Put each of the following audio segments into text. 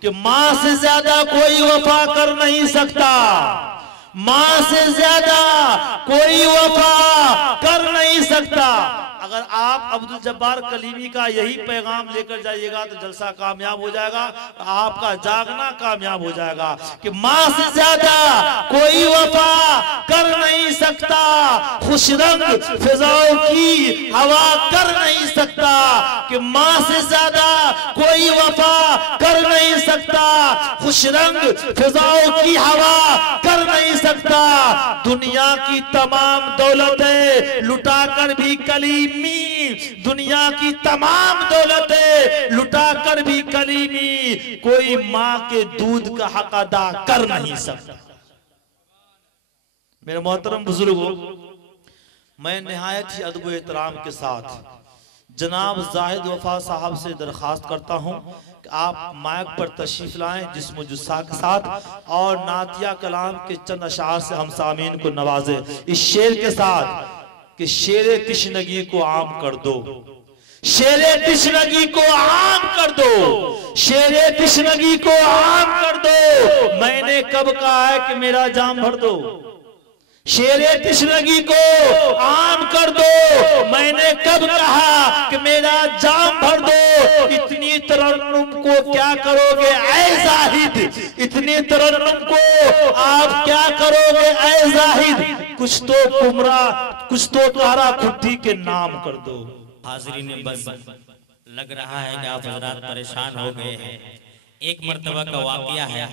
कि मां से ज्यादा कोई वफा कर नहीं सकता, मां से ज्यादा कोई वफा कर नहीं सकता। अगर आप अब्दुल जब्बार कलीमी का यही पैगाम लेकर जाइएगा तो जलसा कामयाब हो जाएगा, आपका जागना कामयाब हो जाएगा कि मां से ज्यादा कोई वफा कर नहीं सकता, खुशरंग फिजाओं की हवा कर नहीं सकता, कि मां से ज्यादा कोई वफा कर नहीं सकता, खुशरंग फिजाओं की हवा कर नहीं सकता। दुनिया की तमाम दौलतें लुटाकर भी कलीमी, दुनिया की तमाम दौलतें लुटाकर भी कलीमी कोई मां के दूध का हक अदा कर नहीं सकता। मेरे मोहतरम बुजुर्गों, मैं निहायत ही अदब एहतराम के साथ जनाब जाहिद वफा साहब से दरख्वास्त करता हूं कि आप माइक पर तशरीफ लाएं जिस्म जुस्सा के साथ और नातिया कलाम के चंद अशार से हम सामीन को नवाजे इस शेर के साथ कि शेरे तिश्नगी को आम कर दो, शेरे तिश्नगी को आम कर दो, शेरे तिश्नगी को आम कर दो। मैंने कब कहा है कि मेरा जाम भर दो, शेरे तिश्नगी को आम कर दो। मैंने कब कहा कि मेरा जाम भर दो। इतनी तरन्नुम को क्या करोगे ऐ जाहिद, इतनी तरन्नुम को आप क्या करोगे ऐ जाहिद। कुछ तो कुमरा, कुछ तो तारा खुट्टी के नाम कर दो। हाज़रीन, बस लग रहा है कि आप हज़रात परेशान हो गए हैं। एक मर्तबा का वाक़या है,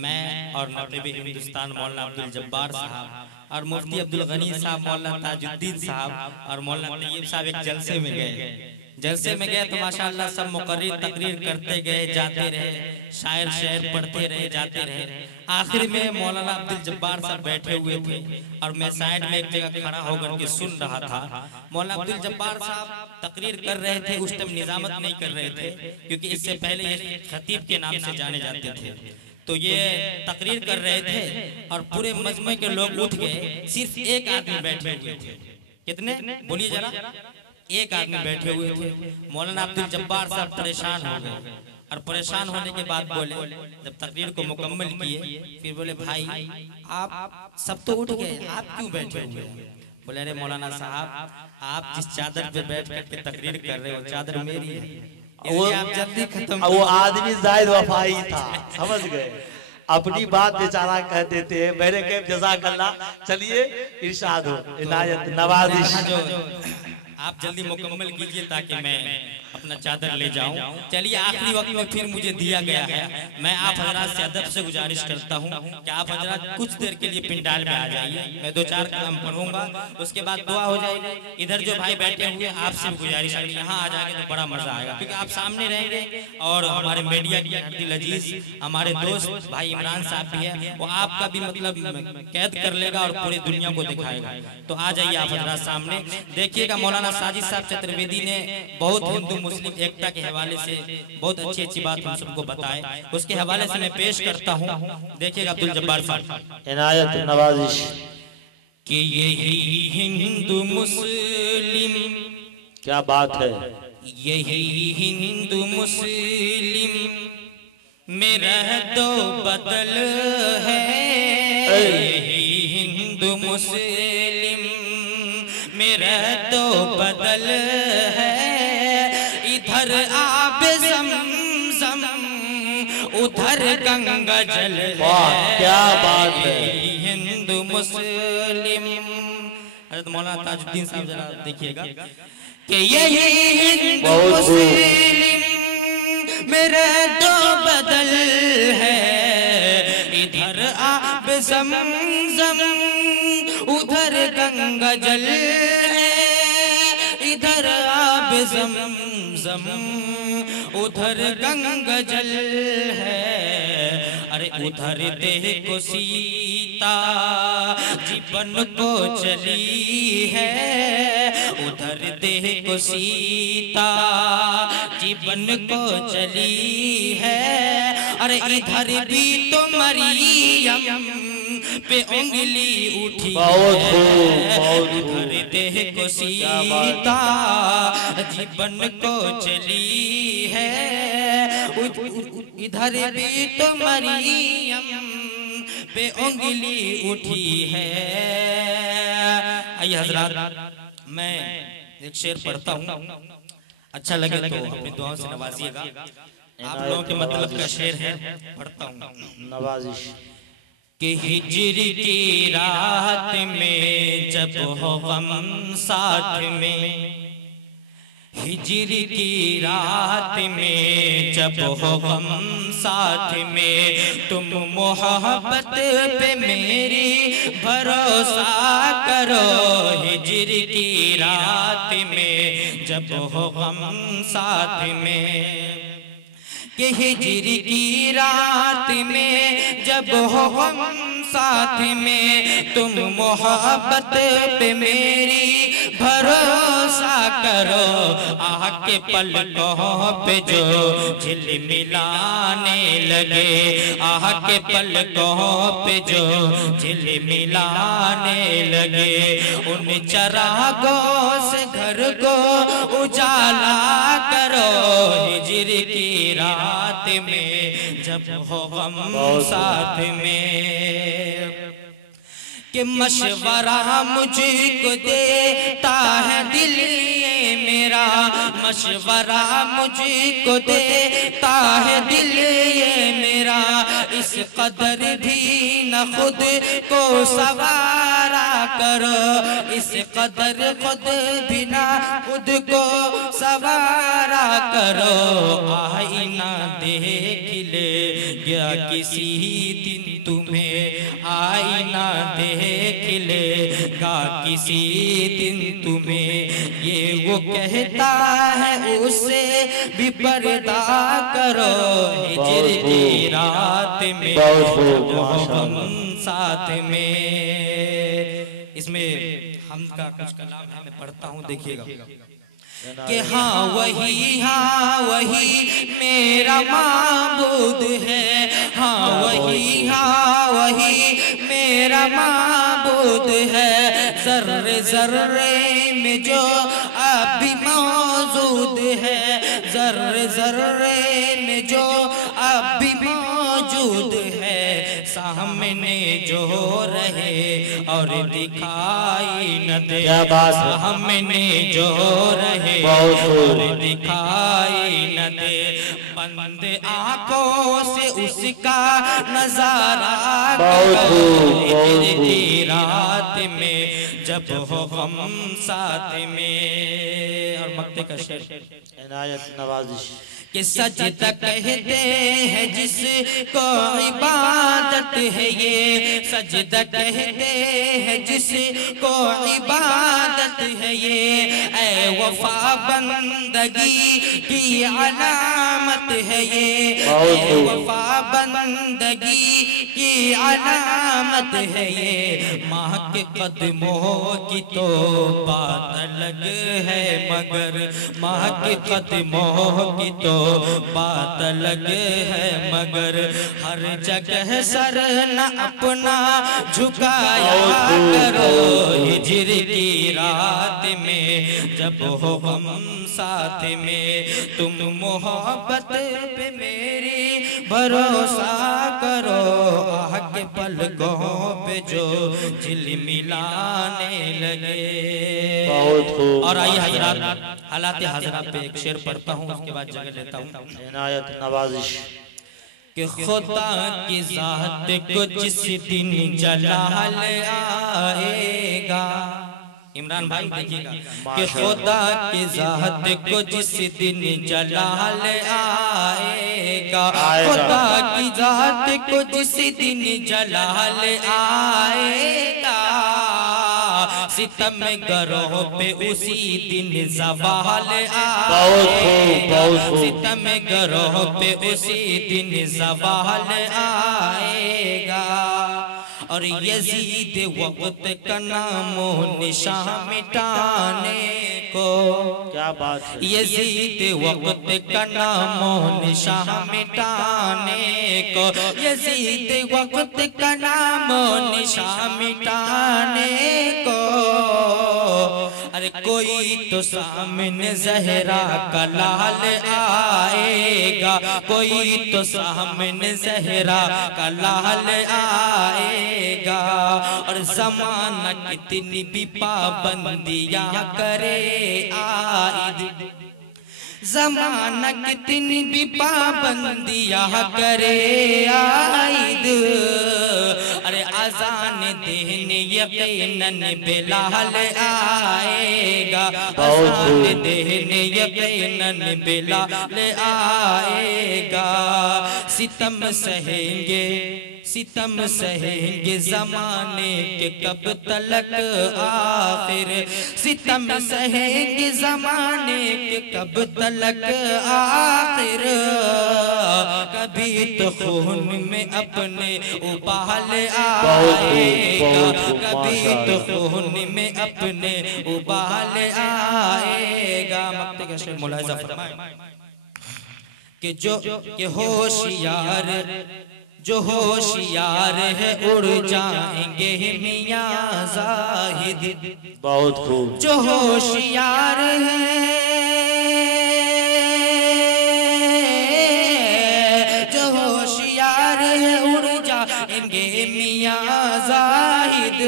मैं और नक़ीब हिंदुस्तान मौलाना अब्दुल जब्बार साहब और मुफ्ती अब्दुल गनी साहब, मौलाना ताजुद्दीन साहब और मौलाना तैयब साहब एक जलसे में गए। जलसे में गए तो माशाअल्लाह सब मुकर्रिर तकरीर करते गए, जाते रहे, शायर शेर पढ़ते रहे, जाते रहे। आखिर में मौलाना अब्दुल जब्बार साहब बैठे हुए थे और मैं साइड में एक जगह खड़ा होकर के सुन रहा था। मौलाना अब्दुल जब्बार साहब तकरीर कर रहे थे, उस टाइम निजामत नहीं कर रहे थे क्योंकि इससे पहले ये खतीब के नाम से जाने जाते थे। तो ये तकरीर कर रहे थे और पूरे मजमे के लोग उठ गए, सिर्फ एक आदमी बैठे हुए थे। कितने बोलिए जरा? एक आदमी बैठे हुए थे। मौलाना अब्दुल जब्बार साहब परेशान हो गए और परेशान होने के बाद बोले, जब तकरीर को मुकम्मल किए फिर बोले, भाई आप सब तो उठ गए, आप क्यों बैठे हुए हैं? बोले, अरे मौलाना साहब, आप जिस चादर पे बैठ करके तकरीर कर रहे हो चादर मेरी है, वो आप जल्दी खत्म। वो आदमी जाहिद वफाई था, समझ गए, अपनी बात बेचारा कह देते हैं। मेरे कहे जज़ाकल्लाह। चलिए इरशाद हो, इनायत नवाजिश आप जल्दी मुकम्मल कीजिए ताकि मैं अपना चादर ले जाऊं। चलिए आखिरी वक्त में फिर मुझे दिया गया है, मैं आप हजरात से अदब से गुजारिश करता हूं कि आप हजरात कुछ देर के लिए पिंडाल में आ जाइए। मैं 2-4 कलाम पढ़ूंगा, उसके बाद दुआ हो जाएगी। इधर जो भाई बैठे हुए आपसे गुजारिश है यहाँ आ जाएंगे तो बड़ा मजा आएगा क्योंकि आप सामने रहेंगे और हमारे मीडिया के दिल अजीज हमारे दोस्त भाई इमरान साहब भी है, वो आपका भी मतलब कैद कर लेगा और पूरी दुनिया को दिखाएगा। तो आ जाइए आप हजरात सामने। देखिएगा मौलाना साजिद साहब चतुर्वेदी ने बहुत हिंदू मुस्लिम एकता के हवाले से बहुत अच्छी अच्छी बात हम सबको बताए, उसके हवाले से मैं पेश करता हूँ। देखिएगा अब्दुल जब्बार साहब, इनायत नवाजिश। कि यही हिंदू मुस्लिम, क्या बात है, यही हिंदू मुस्लिम मेरा तो बदल है, यही हिंदू मुस्लिम मेरा तो बदल है। इधर आब ज़मज़म उधर गंगा जल है, क्या बात है। हिंदू मुस्लिम। हज़रत मौलाना ताजुद्दीन साहब जरा देखिएगा कि यही हिंदू मुस्लिम मेरा तो बदल है। इधर आब ज़मज़म उधर गंगा जल है, इधर आब ज़मज़म उधर गंगा जल है। अरे उधर देखो सीता जीवन को चली है, उधर देखो सीता जीवन को चली है। अरे इधर भी तो मरियम पे उंगली उठी है, उधर देखो सीता जीवन को चली है, इधर भी तो मरियम पे उंगली उठी है। आइए हजरात, मैं एक शेर पढ़ता हूँ, अच्छा लगे तो अपनी दुआओं से नवाजिएगा। आप लोगों के मतलब का शेर है, पढ़ता हूँ। नवाजिश कि हिजरी की रात में जब हो गम साथ में, हिजरी की रात में जब हो गम साथ में, तुम मोहब्बत पे मेरी भरोसा करो। हिजरी की रात में जब हो गम साथ में, कि हिजरी की रात में जब हो गम साथ में, तुम मोहब्बत पे मेरी भरोसा करो। आह के पलकों पे जो झिलमिलाने लगे, आह के पलकों पे जो झिलमिलाने लगे, उन चरागों से घर को उजाला करो। हिजरी की रात में जब हो गम साथ में, कि मशवरा मुझको देता है दिल ये मेरा, मशवरा मुझको देता है दिल ये मेरा। इस कदर भी न खुद को सवारा करो, इस कदर खुद भी न खुद को सवारा करो। आईना देख ले गया किसी दिन तुम्हें, आईना देख लेगा किसी दिन तुम्हें, ये वो कहता है उसे भी पर्दा करो। हिजरी की रात में हम साथ में। इसमें हम का कुछ कलाम है, मैं पढ़ता हूँ, देखिएगा। कि हाँ वही मेरा माबूद है, हाँ वही मेरा माबूद है। ज़र्रे ज़र्रे में जो अब भी मौजूद है, ज़र्रे ज़र्रे में जो अब भी मौजूद है। सामने जो रहे और दिखाई न दे, सामने जो रहे और दिखाई न दे, बंद आंखों से उसका नजारा करो। हिजरी की रात में जब हो गम साथ में। और मक्ते का शेर, इनायत नवाजिश। कि सजदा कहते हैं जिसको इबादत है ये, सजदा कहते हैं जिसको इबादत है ये। ऐ वफा बंदगी की अलामत है ये, ऐ वफा बंदगी की अलामत है ये। माँ के कदमों की तो बात अलग है, मगर माँ के कदमों की तो बात अलग है, मगर हर जगह सर न अपना झुकाया करो। हिजरी की रात में जब हो हम साथ में, तुम मोहब्बत पे मेरी भरोसा करो। आह के पलकों पे जो झिलमिलाने लगे। और आइए हजरात, हालात हजरात पे एक शेर पढ़ता हूँ, उसके बाद जगह लेता हूँ। इनायत नवाजिश। कि खुदा की ज़ात को जिस दिन जलाल आएगा, इमरान भाई देखिएगा। कि खुदा की ज़ात को जिस दिन जलाल आएगा, खुदा की ज़ात को जिस दिन जलाल आएगा, सितम गरोह पे उसी दिन ज़वाल आएगा, सितम गरोह पे उसी दिन ज़वाल आएगा। और यजीद वक्त का नामो निशान मिटाने को, क्या बात है। यजीद वक्त का नामो निशान मिटाने को, यजीद वक्त का नाम निशा मिटाने को। अरे कोई तो सामने ज़हरा का लाल आएगा, कोई तो सामने ज़हरा का लाल आएगा। और ज़माना कितनी भी पाबंदियाँ करे आइद, ज़माना कितनी भी पाबंदियाँ करे आइद। अरे अज़ान देने यकीनन बिलाल आएगा, अज़ान देने यकीनन बिलाल आएगा। सितम सहेंगे, सितम सहेंगे ज़माने के कब तलक आखिर, सितम सहेंगे ज़माने के कब तलक आखिर। कभी तो खून में अपने उबाल आएगा, कभी तो खून में अपने उबाल आएगा। मक्ते का शेर मुलाहिज़ा फरमाए कि जो होशियार, जो होशियार है उड़ जाएंगे मियां ज़ाहिद। बहुत खूब। जो होशियार है, जो होशियार है उड़ जाएंगे मियां ज़ाहिद।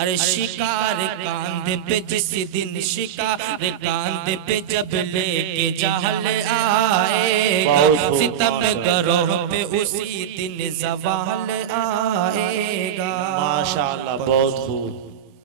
अरे शिकार कांधे पे जिस दिन, शिकार कांधे पे जब लेके जाल आएगा, सितम गरोह पे उसी दिन ज़वाल आएगा। माशाअल्लाह, बहुत खूब।